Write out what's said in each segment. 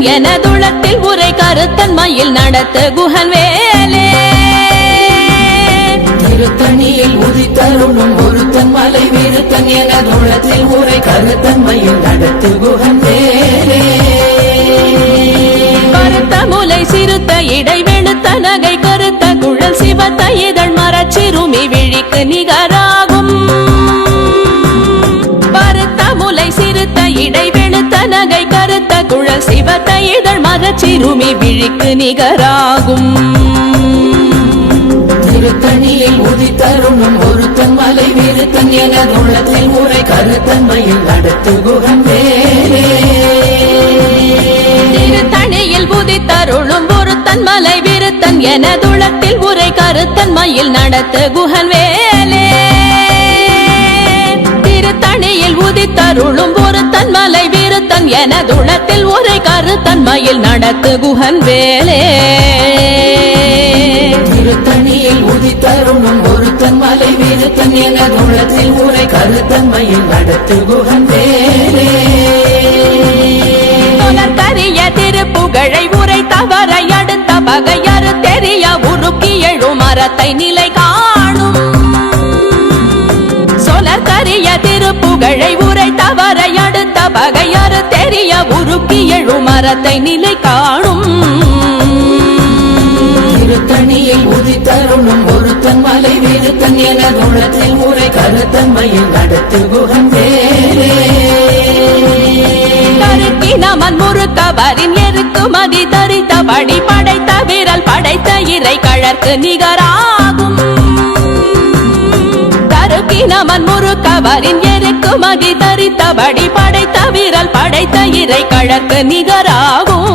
விருத்தன் எனதுளத்தில் உரை கருத்தன்மையில் நடத்து குகன் வேலே திருத்தணியில் உதித்தருளும் ஒருத்தன் மலை விருத்தன் எனதுளத்தில் உரை கருத்தன்மையில் நடத்து குகன் வேலே கருத்த முலை சிறுத்த இடை வெளுத்த நகை கருத்த குழல் சிவத்த இதழ் மரச்சிறுமி விழிக்கு நிகராகும் பருத்த முலை சிறுத்த இடை வெளுத்த நகை கருத்த குழல் சிவத்த இதழ் மரச்சிறுமி விழிக்கு நிகராகும் திருத்தணியில் உதித்தருளும் ஒருத்தன் மலை விருத்தன் எனதுளத்தில் உரை கருத்தன்மையில் நடத்து குகன் வேலே திருத்தணியில் உதித்தருளும் ஒருத்தன் மலை விருத்தன் எனதுளத்தில் உரை கருத்தன்மையில் நடத்து குகன் வேலே திருத்தணியில் உதித்தருளும் ஒருத்தன் மலை விருத்தன் எனதுளத்தில் உரை கருத்தன்மையில் நடத்து குகன் வேலே திருத்தணியில் உதித்தருளும் ஒருத்தன் மலை விருத்தன் எனதுளத்தில் உரை கருத்தன்மையில் நடத்து குகன் வேலே கரிய திருப்புகழை உரை தவறை அடுத்த பகையறு தெரிய உருக்கி எழும் மரத்தை நிலை காணும் சொலக்கரிய திருப்புகழை உரை தவறை அடுத்த பகையறு தெரிய உருக்கி எழும் மரத்தை நிலை காணும் திருத்தணியில் உதித்தருளும் ஒருத்தன் மலை விருத்தன் எனதுளத்தில் உரை கருத்தன்மையில் நடத்து குகன் வேலே நமன் முறுக்கவரின் எருக்கு மதி தரித்த படி படைத்த விரல் படைத்த இறை கழற்கு நிகராகும் தருக்கி நமன் முறுக்கவரின் எருக்கு மதி தரித்த படி படைத்த விரல் படைத்த இறை கழற்கு நிகராகும்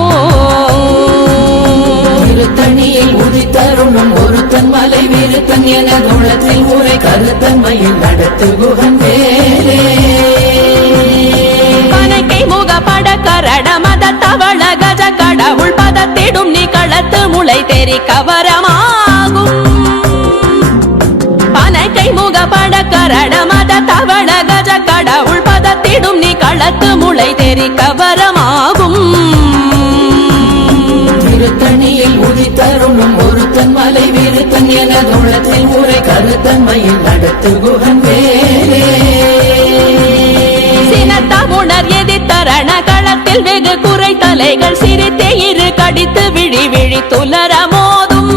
திருத்தணியில் உதித்தருளும் ஒருத்தன் மலை விருத்தன் எனதுளத்தில் உரை கருத்தன்மையில் நடத்து குகன் வேலே முகப்பட கரட மத தவள கஜ கடவுள் பதத்திடும் நீ களத்து முளை தெரி கவரமாகும் பனைக்கை முகப்பட கரட மத தவள கஜ கடவுள் பதத்திடும் நீ களத்து முளை தெரி கவரமாகும் திருத்தணியில் உதித்தருளும் ஒருத்தன் மலை விருத்தன் எனதுளத்தில் உரை கருத்தன்மையில் நடத்து குகன் வேலே உணர் எதிர்த்தரண களத்தில் வெகு குறை தலைகள் சிரித்தே இரு கடித்து விழி விழி துலர மோதும்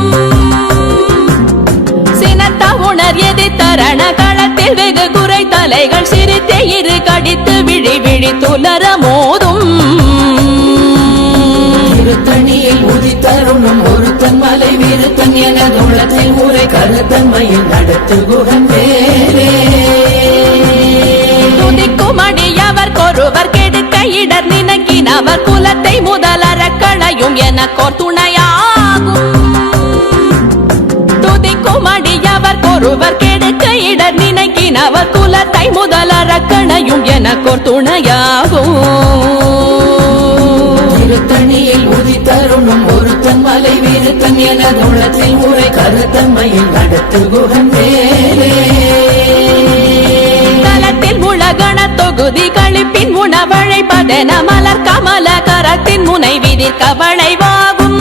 சினத்த உணர் எதிர்த்தரண களத்தில் வெகு குறை தலைகள் சிரித்தே இரு கடித்து விழி விழி துலர மோதும் திருத்தணியில் உதித்தருளும் ஒருத்தன் மலை விருத்தன் எனதுளத்தில் உரை கருத்தன்மையில் நடத்து குகன் வேலே துதிக்குமடியவர் கொருவர் கெடுக்க இடர் நினைக்கினவர் குலத்தை முதலற களையும் எனக்கோர் துணையாகும் துதிக்குமடியவர் கொருவர் கெடுக்க இடர் நினைக்கினவர் குலத்தை முதலற களையும் எனக்கோர் துணையாகும் திருத்தணியில் உதித்தருளும் ஒருத்தன் மலை விருத்தன் எனதுளத்தில் உரை கருத்தன்மையில் நடத்து குகன் வேலே உலகண தொகுதி கழிப்பின் உணவழைப்பதென மலர் கமல கரத்தின் முனை விதிர் கவளைவாகும்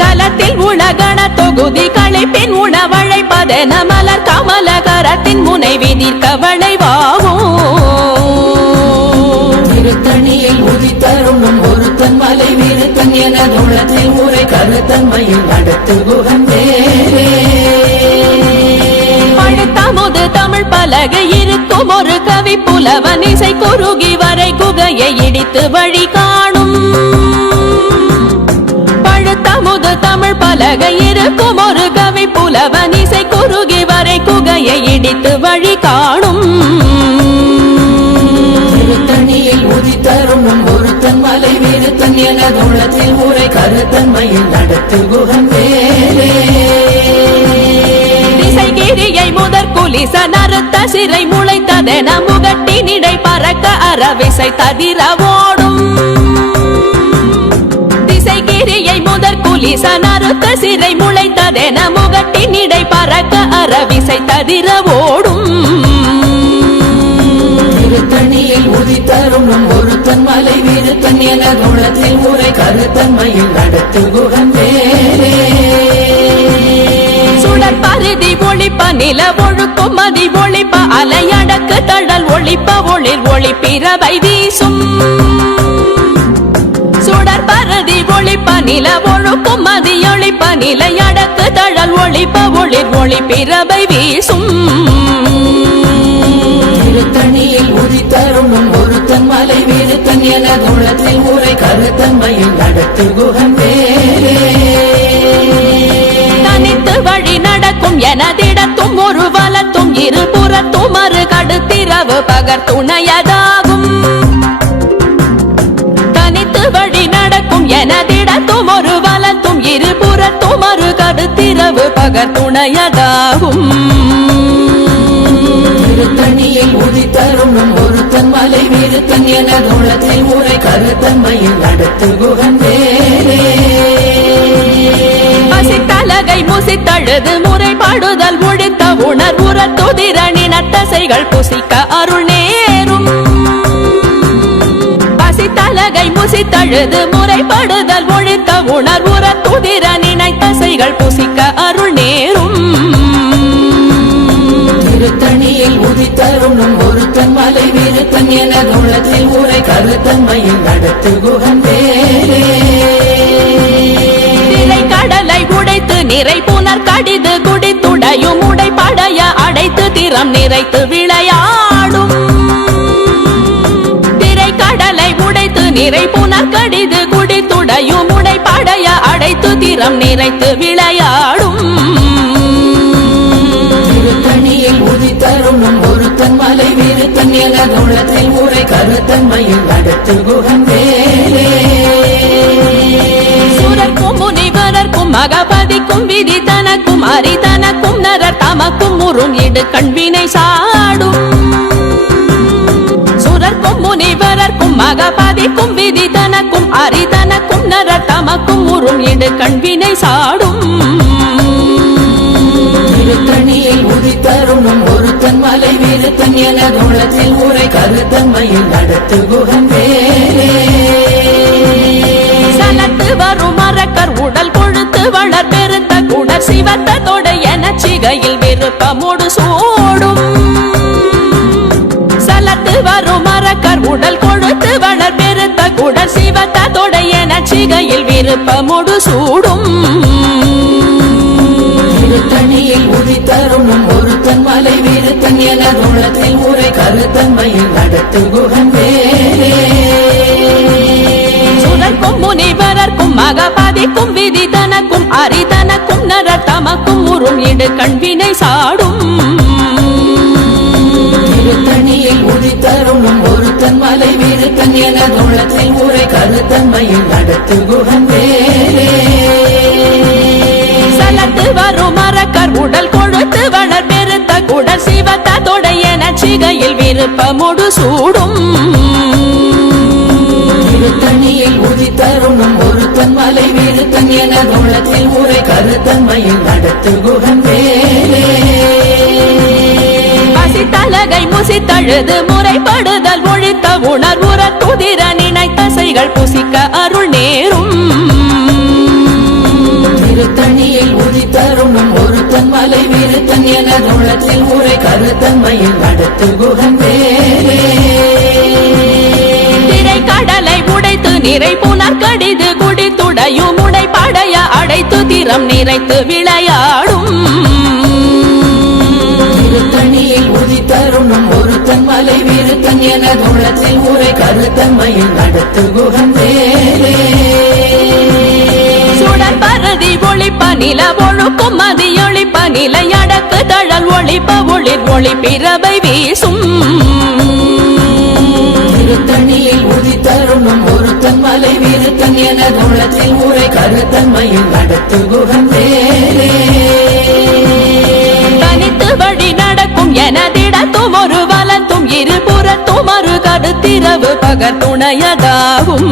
தலத்தில் உலகண தொகுதி கழிப்பின் உணவழைப்பதென மலர் கமல கரத்தின் முனை விதிர் கவளைவாகும் திருத்தணியில் உதித்தருளும் ஒருத்தன் மலை விருத்தன் எனதுளத்தில் உரை கருத்தன்மையில் நடத்து குகன் வேலே தமுது தமிழ் பலகை இருக்கும் ஒரு கவி புலவன் இசை குறுகி வரை குகையை இடித்து வழி காணும் பழுத்தமுது தமிழ் பலகை இருக்கும் ஒரு கவி புலவன் இசை குறுகி வரை குகையை இடித்து வழி காணும் திருத்தணியில் உதித்தருளும் ஒருத்தன் மலை விருத்தன் எனதுளத்தில் உரை கருத்தன்மையில் நடத்து குகன் வேலே கிரியை முதற் குலிச நறுத்த சிறை முளைத்ததென முகட்டினிடை பறக்க அறவிசை ததிர ஓடும் திசைகிரியை முதற் குலிச நறுத்த சிறை முளைத்ததென முகட்டினிடை பறக்க அறவிசை ததிர ஓடும் திருத்தணியில் உதித்தருளும் உதித்தரும் நம் ஒருத்தன் மலை விருத்தன் என குணத்தில் உரை கருத்தன்மையில் நடத்து குகன் வேலே சுடர் பருதி ஒளிப்ப நில ஒழுக்கும் மதி ஒளிப்ப அலையடக்கு தழல் ஒளிப்ப ஒளிர் ஒளிப்பிரவை வீசும் சுடர் பருதி ஒளிப்ப நில ஒழுக்கும் மதி ஒளிப்ப நிலையடக்கு தழல் ஒளிப்ப ஒளிர் ஒளிப்பிரவை வீசும் திருத்தணியில் உதித்தரும் நம் ஒருத்தன் மலை விருத்தன் என குணத்தில் உரை கருத்தன்மையில் நடத்து குகன் வேலே தனித்து வழி நடக்கும் எனதிடத்தும் ஒரு வலத்தும் இருபுறத்தும் மறு கடுத்திரவு பகர் துணையதாகும் தனித்து வழி நடக்கும் எனதிடத்தும் ஒரு வலத்தும் இருபுறத்தும் மறு கடுத்திரவு பகர் துணையதாகும் திருத்தணியில் உதித்தரும் நம் ஒருத்தன் மலை விருத்தன் என குணத்தில் உரை கருத்தன்மையில் நடத்து குகன் வேலே பசித்தலகை முசித்தழுது முறைப்பாடுதல் ஒழித்த உணர்வுற துதிரணின் அத்தசைகள் புசிக்க அருள் நேரும் பசித்தலகை முசித்தழுது முறைப்படுதல் ஒழித்த உணர்வுற துதிரணின் அத்தசைகள் புசிக்க அருள் நேரும் திருத்தணியில் உதித்தரும் நம் ஒருத்தன் மலை விருத்தன் என குணத்தில் உரை கருத்தன்மையில் நடத்து குகன் வேலே கடலை உடைத்து நிறை புனர் கடிது குடித்துடையும் உடைப்படைய அடைத்து திறம் நிறைத்து விளையாடும் திரை கடலை உடைத்து நிறை புனர் கடிது குடித்துடையும் உடைப்படைய அடைத்து திறம் நிறைத்து விளையாடும் திருத்தணியில் உதித்தரும் நம் ஒருத்தன் மலை விருத்தன் என குணத்தில் உரை கருத்தன்மையில் நடத்து குகன் வேலே சுரர்க்கும் முனிவரர்க்கும் மகபதிக்கும் விதி தனக்கும் அரிதனக்கும் நரர் தமக்கும் முறும் இடு கண்வினை சாடும் சுரர்க்கும் முனிவரர்க்கும் மகபதிக்கும் விதி தனக்கும் அரிதனக்கும் நரர் தமக்கும் முறும் இடு கண்வினை சாடும் திருத்தணியில் உதித்தரும் நம் ஒருத்தன் மலை விருத்தன் என குணத்தில் உரை கருத்தன்மையில் நடத்து குகன் வேலே சலத்து வரும் மரக்கர் உடல் கொழுத்து வளர் பெருத்த குடர் சிவத்த தொடை என சிகையில் விருப்பமோடு சூடும் சலத்து வரும் மரக்கர் உடல் கொழுத்து வளர் பெருத்த குடர் சிவத்த தொடை என சிகையில் விருப்பமோடு சூடும் திருத்தணியில் உதித்தரும் நம் ஒருத்தன் மலை விருத்தன் என குணத்தில் உரை கருத்தன்மையில் நடத்து குகன் வேலே சுரர்க்கும் முனிவரர்க்கும் மகபதிக்கும் விதி தனக்கும் அரிதனக்கும் நரர் தமக்கும் முறும் இடு கண்வினை சாடும் திருத்தணியில் உதித்தரும் நம் ஒருத்தன் மலை விருத்தன் என குணத்தில் உரை கருத்தன்மையில் நடத்து குகன் வேலே சலத்து வரும் மரக்கர் உடல் கொழுத்து வளர் பெருத்த குடர் சிவத்த தொடை என சிகையில் விருப்பமோடு சூடும் திருத்தணியில் உதித்தரும் நம் ஒருத்தன் மலை விருத்தன் என குணத்தில் உரை கருத்தன்மையில் நடத்து குகன் வேலே பசித்தலகை முசித்தழுது முறைப்படுதல் ஒழித்த உணர்வுற துதிர நினைத்தசைகள் புசிக்க அருள் நேரும் திருத்தணியில் உதித்தரும் நம் ஒருத்தன் மலை விருத்தன் என குணத்தில் உரை கருத்தன்மையில் நடத்து குகன் வேலே திரை கடலை உடைத்து நிறை புனர் கடிது குடித்துடையும் உடைப்படைய அடைத்து திறம் நிறைத்து விளையாடும் திருத்தணியில் உதித்தரும் நம் ஒருத்தன் மலை விருத்தன் என குணத்தில் உரை கருத்தன்மையில் நடத்து குகன் வேலே சுடர் பருதி ஒளிப்ப நில ஒழுக்கும் மதி ஒளிப்ப நிலையடக்கு தழல் ஒளிப்ப ஒளிர் ஒளிப்பிரவை வீசும் திருத்தணியில் உதித்தரும் நம் ஒருத்தன் மலை விருத்தன் என குணத்தில் உரை கருத்தன்மையில் நடத்து குகன் வேலே தனித்து வழி நடக்கும் எனதிடத்தும் ஒரு வலத்தும் இருபுறத்தும் மறு கடுத்திரவு பகர் துணையதாகும்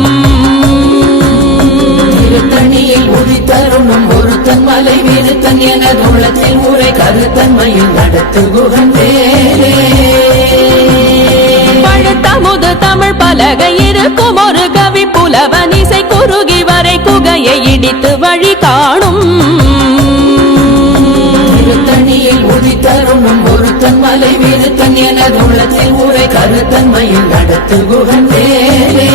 திருத்தணியில் உதித்தரும் நம் ஒருத்தன் மலை விருத்தன் என குணத்தில் உரை கருத்தன்மையில் நடத்து குகன் வேலே அழுத்தமுது தமிழ் பலகை இருக்கும் ஒரு கவி புலவன் இசை குறுகி வரை குகையை இடித்து வழி காணும் திருத்தணியில் உதித்தருணும் ஒருத்தன் மலை விருத்தன் எனது உள்ளத்தில் ஊரை கருத்தன்மையில் நடத்து குகன் வேலே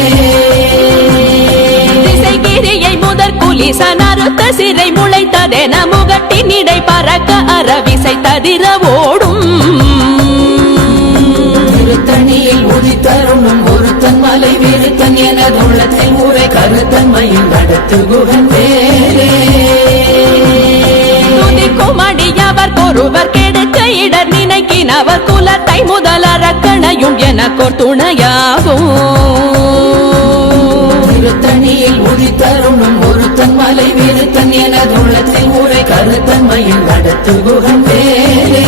திசைகிரியை முதற் குலிசன் அறுத்த சிறை முளைத்ததென முகட்டின் இடை பறக்க அறவிசை ததிர ஓடும் திருத்தணியில் உதித்தருணும் ஒருத்தன் மலை விருத்தன் எனது உள்ளத்தில் ஊரை கருத்தன்மையில் நடத்து குகன் வேலே துதிக்குமடியவர் ஒருவர் கெடுக்க இடர் நினைக்கினவர் குலத்தை முதல் அரக்கணையும் எனக்கோர் துணையாகும் திருத்தணியில் உதித்தருணும் ஒருத்தன் மலை விருத்தன் எனது உள்ளத்தில் ஊரை கருத்தன்மையில் நடத்து குகன் வேலே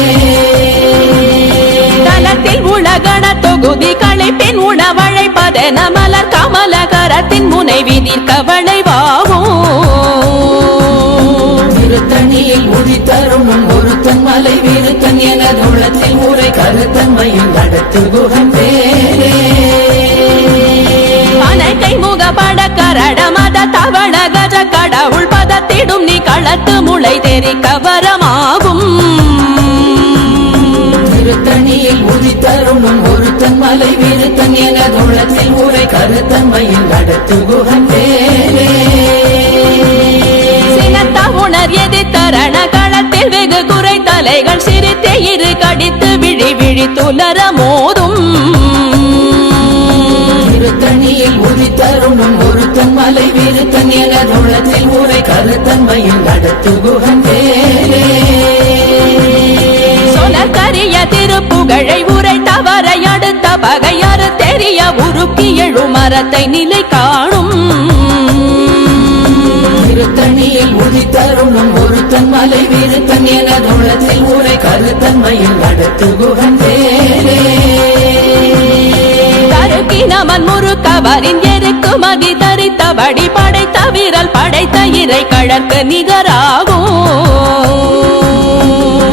தலத்தில் உலகண தொகுதி களைப்பின் உணவழைப்பதென மலர் கமலகரத்தின் முனைவி கவளைவாகும் திருத்தணியில் உதித்தருணும் ஒருத்தன் மலை விருத்தன் எனது உள்ளத்தில் ஊரை கருத்தன்மையில் நடத்து குகன் வேலே அனைக்கை முகப்பட கரட மத தவள கஜ கடவுள் பதத்திடும் நீ களத்து முளை தெரி கவரமாகும் திருத்தணியில் உதித்தருணும் ஒருத்தன் மலை விருத்தன் எனது உள்ளத்தில் ஊரை கருத்தன்மையில் நடத்து குகன் வேலே சினத்த உணர் எதிர்த்தரண களத்தில் வெகு குறை தலைகள் சிரித்தே இரு கடித்து விழி விழி துலர மோதும் திருத்தணியில் உதித்தருணும் ஒருத்தன் மலை விருத்தன் எனது உள்ளத்தில் ஊரை கருத்தன்மையில் நடத்து குகன் வேலே சொலக்கரிய திருப்புகழை உரை தவறை அடுத்த பகையறு தெரிய உருக்கி எழு மரத்தை நிலை காணும் திருத்தணியில் உதித்தருணும் ஒருத்தன் மலை விருத்தன் எனது உள்ளத்தில் ஊரை கருத்தன்மையில் நடத்து குகன் வேலே தருக்கினமன் முறுக்கவரின் எருக்கு மதி தரித்தபடி படைத்த வீரல் படைத்த இறை கழற்கு நிகராகும்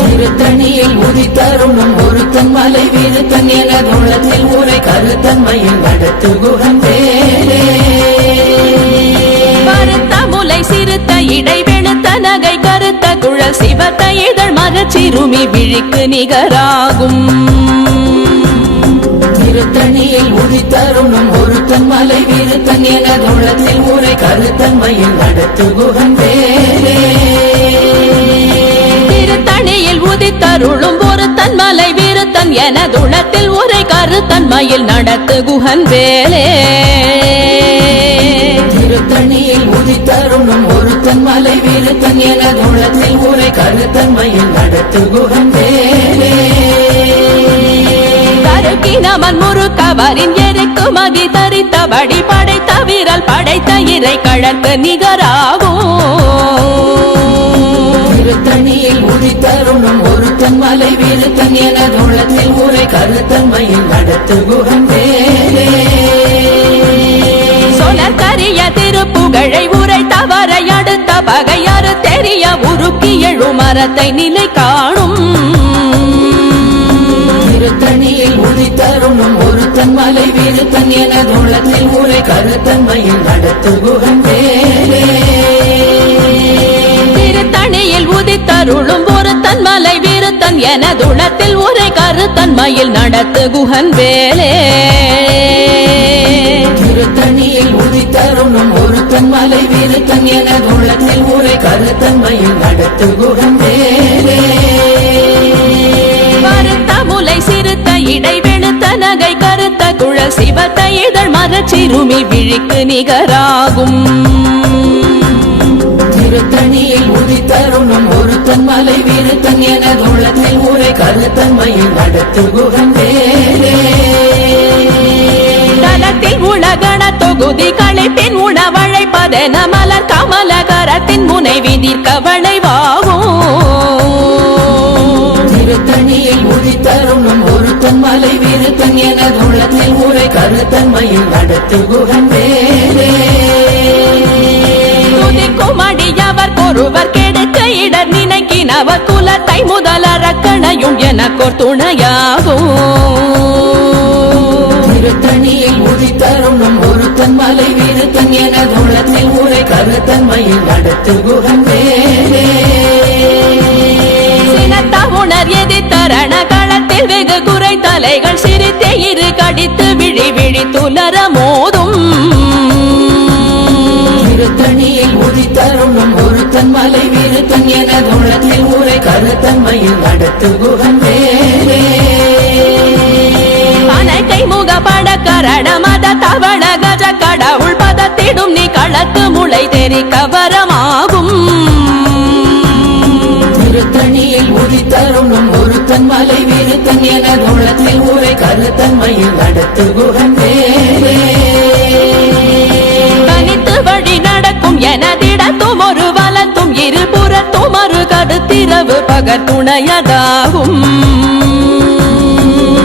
திருத்தணியில் உதித்தருணும் ஒருத்தன் மலை விருத்தன் எனது உள்ளத்தில் ஊரை கருத்தன்மையில் நடத்து குகன் வேலே கருத்த முலை சிறுத்த இடை வெளுத்த நகை கருத்த குழல் சிவத்த இதழ் மரச்சிறுமி விழிக்கு நிகராகும் திருத்தணியில் உதித்தருணும் ஒருத்தன் மலை விருத்தன் எனது உள்ளத்தில் ஊரை கருத்தன்மையில் நடத்து குகன் வேலே திருத்தணியில் உதித்தருளும் ஒரு தன் மலை விருத்தன் எனதுளத்தில் உரை கருத்தன்மையில் நடத்து குகன் வேலே திருத்தணியில் உதித்தருணும் ஒருத்தன் மலை விருத்தன் எனது உள்ளத்தில் ஊரை கருத்தன்மையில் நடத்து குகன் வேலே தருக்கினமன் முறுக்கவரின் எருக்கு மதி தரித்தபடி படைத்த வீரல் படைத்த இறை கழற்கு நிகராகும் திருத்தணியில் உதித்தருணும் ஒருத்தன் மலை விருத்தன் எனது உள்ளத்தில் ஊரை கருத்தன்மையில் நடத்து குகன் வேலே சொலக்கரிய திருப்புகழை உரை தவறை அடுத்த பகையறு தெரிய உருக்கி எழு மரத்தை நிலை காணும் திருத்தணியில் உதித்தருணும் ஒருத்தன் மலை விருத்தன் எனது உள்ளத்தில் ஊரை கருத்தன்மையில் நடத்து குகன் வேலே திருத்தணியில் உதித்தருளும் ஒரு தன் மலை விருத்தன் எனதுளத்தில் உரை கருத்தன்மையில் நடத்து குகன் வேலே திருத்தணியில் உதித்தருணும் ஒருத்தன் மலை விருத்தன் எனது உள்ளத்தில் ஊரை கருத்தன்மையில் நடத்து குகன் வேலே கருத்த முலை சிறுத்த இடை வெளுத்த நகை கருத்த குழல் சிவத்த இதழ் மரச்சிறுமி விழிக்கு நிகராகும் திருத்தணியில் உதித்தருணும் ஒருத்தன் மலை விருத்தன் எனது உள்ளத்தில் ஊரை கருத்தன்மையில் நடத்து குகன் வேலே தலத்தில் உலகண தொகுதி களைப்பின் உணவழைப்பதென மலர் கமலகரத்தின் முனைவி கவளைவாகும் திருத்தணியில் உதித்தருணும் ஒருத்தன் மலை விருத்தன் எனது உள்ளத்தில் ஊரை கருத்தன்மையில் நடத்து குகன் வேலே துதிக்குமடியவர் ஒருவர் கெடுக்க இடர் நினைக்கினவர் குலத்தை முதல் அரக்கணையும் எனக்கோர் துணையாகும் உதித்தருணும் ஒருத்தன் மலை விருத்தன் எனது உள்ளத்தில் ஊரை கருத்தன்மையில் நடத்து குகன் வேலே உணர் எதிர்த்தரண களத்தில் வெகு குறை தலைகள் சிரித்தே இரு கடித்து விழி விழி துலர மோதும் திருத்தணியில் உதித்தருணும் ஒருத்தன் மலை விருத்தன் எனது உள்ளத்தில் ஊரை கருத்தன்மையில் நடத்து குகன் வேலே கணக்கை முகப்பட கரட மத தவள கஜ கடவுள் பதத்திடும் நீ களத்து முளை தெரி கவரமாகும் திருத்தணியில் உதித்தருணும் ஒருத்தன் மலை விருத்தன் எனது உள்ளத்தில் ஊரை கருத்தன்மையில் நடத்து குகன் வேலே கனித்து வழி நடக்கும் எனதிடத்தும் ஒரு வலத்தும் இருபுறத்தும் ஒரு கருத்திரவு பகத்துணையதாகும்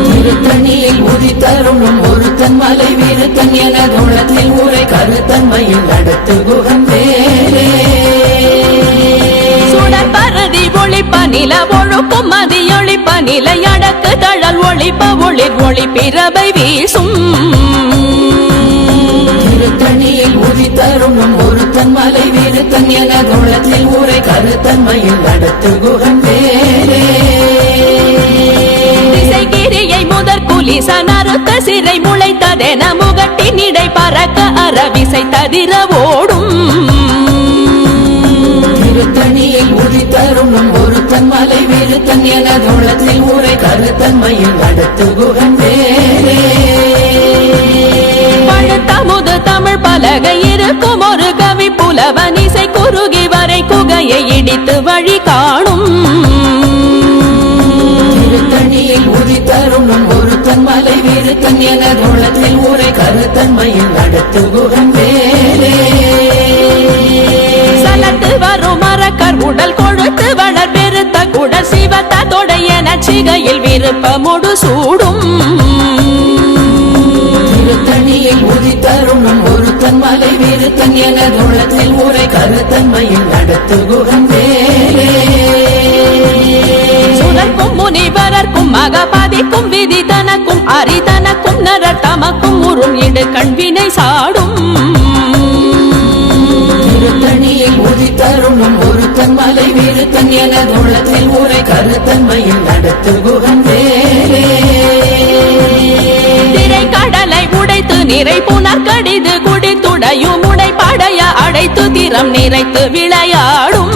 திருத்தணியில் உதித்தருணும் ஒருத்தன் மலை விருத்தன் எனது உள்ளத்தில் ஊரை கருத்தன்மையில் நடத்து குகன் வேலே சுடற்பரதி ஒளிப்ப நில ஒழுக்கும் மதியொளிப்ப நிலை அடக்கு தழல் ஒளிப்ப ஒளிர் ஒளி பிறவை வீசும் திருத்தணியில் உதித்தருணும் ஒருத்தன் மலை விருத்தன் எனது உள்ளத்தில் ஊரை கருத்தன்மையில் நடத்து குகன் வேலே திசைகிரியை முதற் குலிச நறுத்த சிறை முளைத்ததென முகட்டின் இடை பறக்க அறவிசை ததிர ஓடும் திருத்தணியில் உதித்தருணும் ஒருத்தன் மலை விருத்தன் எனது உள்ளத்தில் ஊரை கருத்தன்மையில் நடத்து குகன் வேலே பழுத்தமுது தமிழ் பலகை இருக்கும் ஒரு கவி புலவன் இசை குறுகி வரை குகையை இடித்து வழி காணும் திருத்தணியில் உதித்தருணும் ஒருத்தன் மலை விருத்தன் எனது உள்ளத்தில் ஊரை கருத்தன்மையில் நடத்து குகன் வேலே சலத்து வரும் மரக்கர் உடல் கொழுத்து வளர் பெருத்த குடல் சிவத்த தொடைய நச்சிகையில் விருப்பமுடு சூடும் திருத்தணியில் உதித்தருணும் ஒருத்தன் மலை விருத்தன் எனது உள்ளத்தில் ஊரை கருத்தன்மையில் நடத்து குகன் வேலே சுழற்கும் முனிவரர்க்கும் மகபதிக்கும் விதி தனக்கும் அரிதனக்கும் நரர் தமக்கும் உறும் இடு கண்வினை சாடும் திருத்தணியில் உதித்தருணும் ஒருத்தன் மலை விருத்தன் எனது உள்ளத்தில் ஊரை கருத்தன்மையில் நடத்து குகன் வேலே திரை கடலை உடைத்து நிறை புனர் கடிது குடித்துடையும் உடை படைய அடைத்து திறம் நிறைத்து விளையாடும்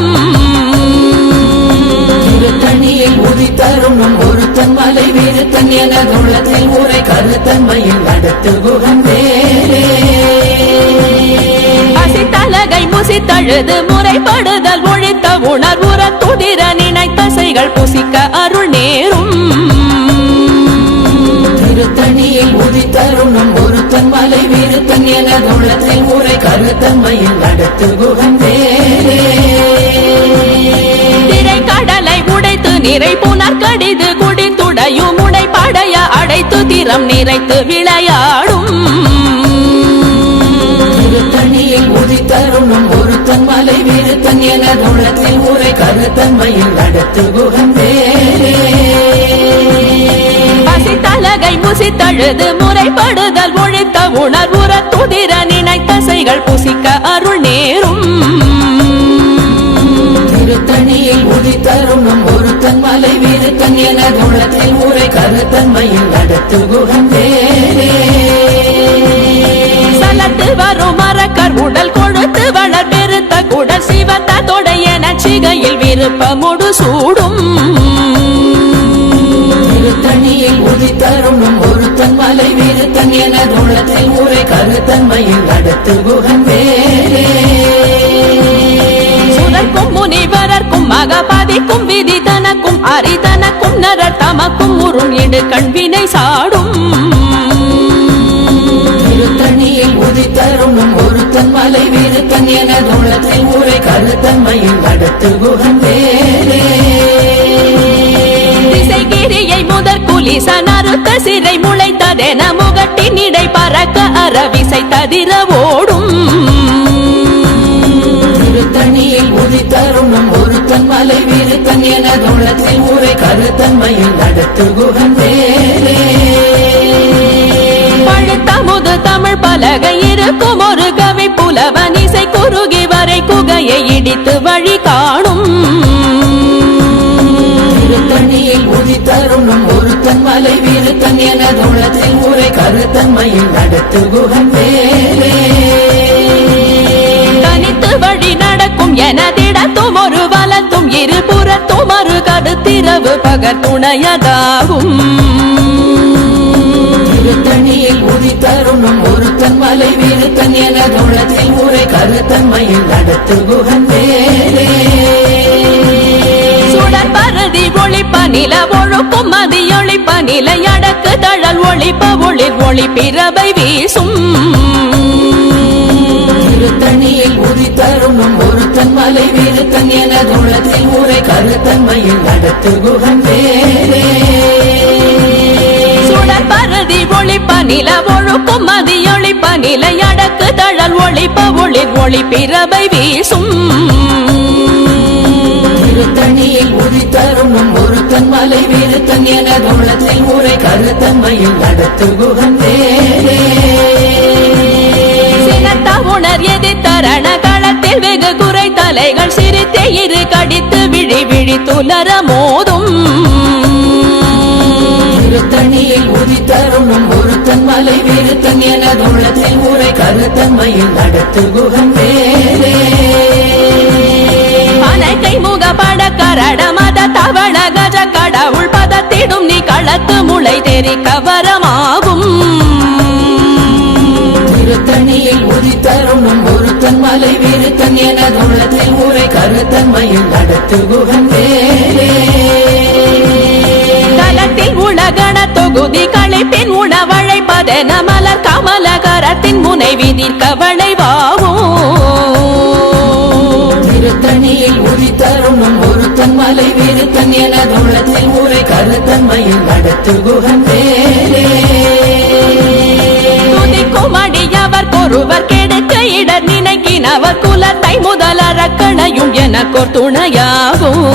திருத்தணியில் உதித்தருணும் ஒருத்தன் மலை விருத்தன் எனது உள்ளத்தில் ஊரை கருத்தன்மையில் நடத்து குகன் வேலே பசித்தலகை முசித்தழுது முறைப்படுதல் ஒழித்த உணர்வுற துதிர நினைத்தசைகள் புசிக்க அருள் நேரும் திருத்தணியில் உதித்தருணும் ஒருத்தன் மலை விருத்தன் எனது உள்ளத்தில் ஊரை கருத்தன்மையில் நடத்து குகன் வேலே திரை கடலை உடைத்து நிறை புனர் கடிது குடித்துடையும் உடை படைய அடைத்து திறம் நிறைத்து விளையாடும் திருத்தணியில் உதித்தருணும் ஒருத்தன் மலை விருத்தன் எனது உள்ளத்தில் ஊரை கருத்தன்மையில் நடத்து குகன் வேலே பசித்தலகை முசித்தழுது முறைப்படுதல் ஒழித்த உணர்வுற துதிர நினைத்தசைகள் புசிக்க அருள் நேரும் திருத்தணியில் உதித்தருணும் ஒருத்தன் மலை விருத்தன் எனது உள்ளத்தில் ஊரை கருத்தன்மையில் நடத்து குகன் வேலே சலத்து வரும் மரக்கர் உடல் கொழுத்து வளர் பெருத்த குடல் சிவத்த தொடைய நச்சிகையில் விருப்பமுடு சூடும் திருத்தணியில் உதித்தருணும் ஒருத்தன் மலை விருத்தன் எனது உள்ளத்தில் ஊரை கருத்தன்மையில் நடத்து குகன் வேலே சுழற்கும் முனிவரர்க்கும் மகபதிக்கும் விதி தனக்கும் அரிதனக்கும் நரர் தமக்கும் உறும் இடு கண்வினை சாடும் திருத்தணியில் உதித்தருணும் ஒருத்தன் மலை விருத்தன் எனது உள்ளத்தில் ஊரை கருத்தன்மையில் நடத்து குகன் வேலே திசைகிரியை முதற் குலிச நறுத்த சிறை முளைத்ததென முகட்டின் இடை பறக்க அறவிசை ததிர ஓடும் திருத்தணியில் உதித்தருணும் ஒருத்தன் மலை விருத்தன் எனது உள்ளத்தில் ஊரை கருத்தன்மையில் நடத்து குகன் வேலே பழுத்தமுது தமிழ் பலகை இருக்கும் ஒரு கவி புலவன் இசை குறுகி வரை குகையை இடித்து வழி காணும் திருத்தணியில் உதித்தருணும் ஒருத்தன் மலை விருத்தன் என தோளத்தில் உரை கருத்தன்மையில் நடத்து குகன் வேலே தனித்து வழி நடக்கும் எனதிடத்தும் ஒரு வலத்தும் இருபுறத்தும் ஒரு கருத்திரவு பகத்துணையதாகும் திருத்தணியில் உதித்தருணும் ஒருத்தன் மலை விருத்தன் என தோளத்தில் உரை கருத்தன்மையில் நடத்து குகன் வேலே சுடர் பரதி ஒளிப்ப நில ஒழுக்கும் மதியொளிப்ப நிலை அடக்கு தழல் ஒளிப்ப ஒளிர் ஒளி பிறவை வீசும் திருத்தணியில் உதித்தருணும் ஒருத்தன் மலை விருத்தன் என தோளத்தில் உரை கருத்தன்மையில் நடத்து குகன் வேலே சுடர் பரதி ஒளிப்ப நில ஒழுக்கும் மதியொளிப்ப நிலை அடக்கு தழல் ஒளிப்ப ஒளிர் ஒளி பிறவை வீசும் திருத்தணியில் உதித்தருணும் ஒருத்தன் மலை விருத்தன் என தோளத்தில் உரை கருத்தன்மையில் நடத்து குகன் வேலே சினத்த உணர் எதிர்த்தரண களத்தில் வெகு குறை தலைகள் சிரித்தே இரு கடித்து விழி விழி துலர மோதும் திருத்தணியில் உதித்தருணும் ஒருத்தன் மலை விருத்தன் என தோளத்தில் உரை கருத்தன்மையில் நடத்து குகன் வேலே அனைக்கை முக பட கரட மத தவள கஜ கடவுள் பதத்திடும் நீ களத்து முளை தெரி கவரமாகும் திருத்தணியில் உதித்தருணும் ஒருத்தன் மலை விருத்தன் என தோளத்தில் உரை கருத்தன்மையில் நடத்து குகன் வேலே கலத்தில் உலகண தொகுதி களைப்பின் உணவழைப்பதென மலர் கமல கரத்தின் முனை விதிர் கவளைவாகும் திருத்தணியில் உதித்தருணும் ஒருத்தன் மலை விருத்தன் என தோளத்தில் உரை கருத்தன்மையில் நடத்து குகன் வேலே துதிக்கும் அடியவர் கொருவர் கெடுக்க இடர் நினைக்கினவர் குலத்தை முதல் அரக்கணையும் எனக்கோர் துணையாகும்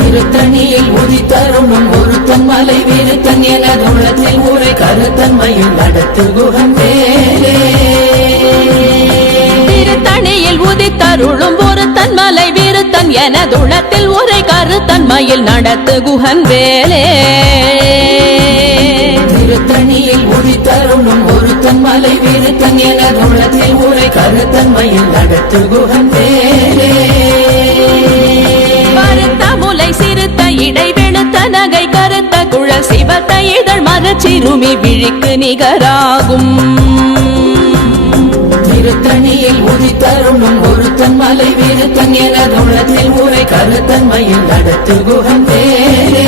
திருத்தணியில் உதித்தருணும் ஒருத்தன் மலை விருத்தன் என தோளத்தில் உரை கருத்தன்மையில் நடத்து குகன் வேலே திருத்தணியில் உதித்தருளும் ஒருத்தன் மலை விருத்தன் என துளத்தில் உரை கருத்தன்மையில் நடத்து குகன் வேலே திருத்தணியில் உதித்தருணும் ஒருத்தன் மலை விருத்தன் என தோளத்தில் உரை கருத்தன்மையில் நடத்து குகன் வேலே பருத்த முலை சிறுத்த இடை வெளுத்த நகை கருத்த குழல் சிவத்த இதழ் மரச்சிறுமி விழிக்கு நிகராகும் திருத்தணியில் உதித்தருணும் ஒருத்தன் மலை விருத்தன் என தோளத்தில் உரை கருத்தன்மையில் நடத்து குகன் வேலே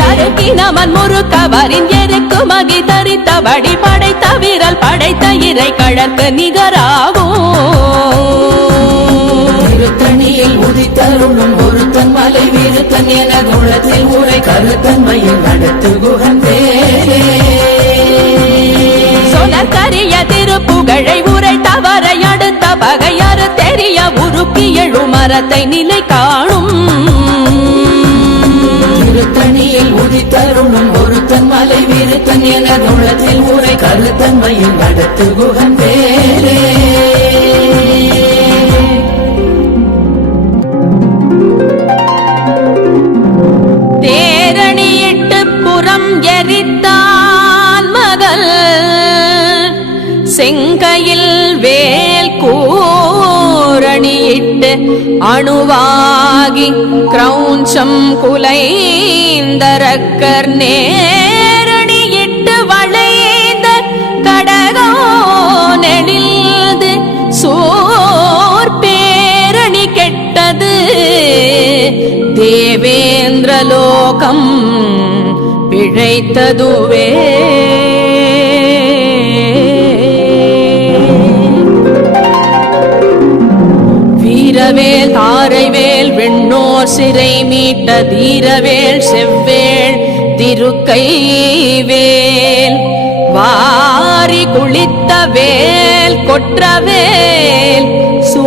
தருக்கி நமன் முறுக்கவரின் எருக்கு மகி தரித்த வடி படைத்த விரல் படைத்த இறை கழற்கு நிகராகும் திருத்தணியில் உதித்தருணும் ஒருத்தன் மலை விருத்தன் என தோளத்தில் உரை கருத்தன்மையில் நடத்து குகன் வேலே சொலக்கரிய திருப்புகழை உரை தவறை அடுத்த பகையாறு தெரிய உருக்கி எழு மரத்தை நிலை காணும் திருத்தணியில் உதித்தருணும் ஒருத்தன் மலை விருத்தன் என தோளத்தில் உரை கருத்தன்மையில் நடத்து குகன் வேலே தேரணியிட்டு புறம் எரித்தான் மகள் செங்கையில் வேல் கூரணியிட்டு அணுவாகி கிரௌஞ்சம் குலைந்தரக்கர் நேரணியிட்டு வளைந்த கடகோ நெளிந்து சோர் பேரணி கெட்டது தேவேந்திரலோகம் பிழைத்ததுவே வீரவேல் தாரைவேல் வெண்ணோர் சிறை மீட்ட தீரவேல் செவ்வேள் திருக்கைவேல் வாரி குளித்த வேல் கொற்றவேல் சோ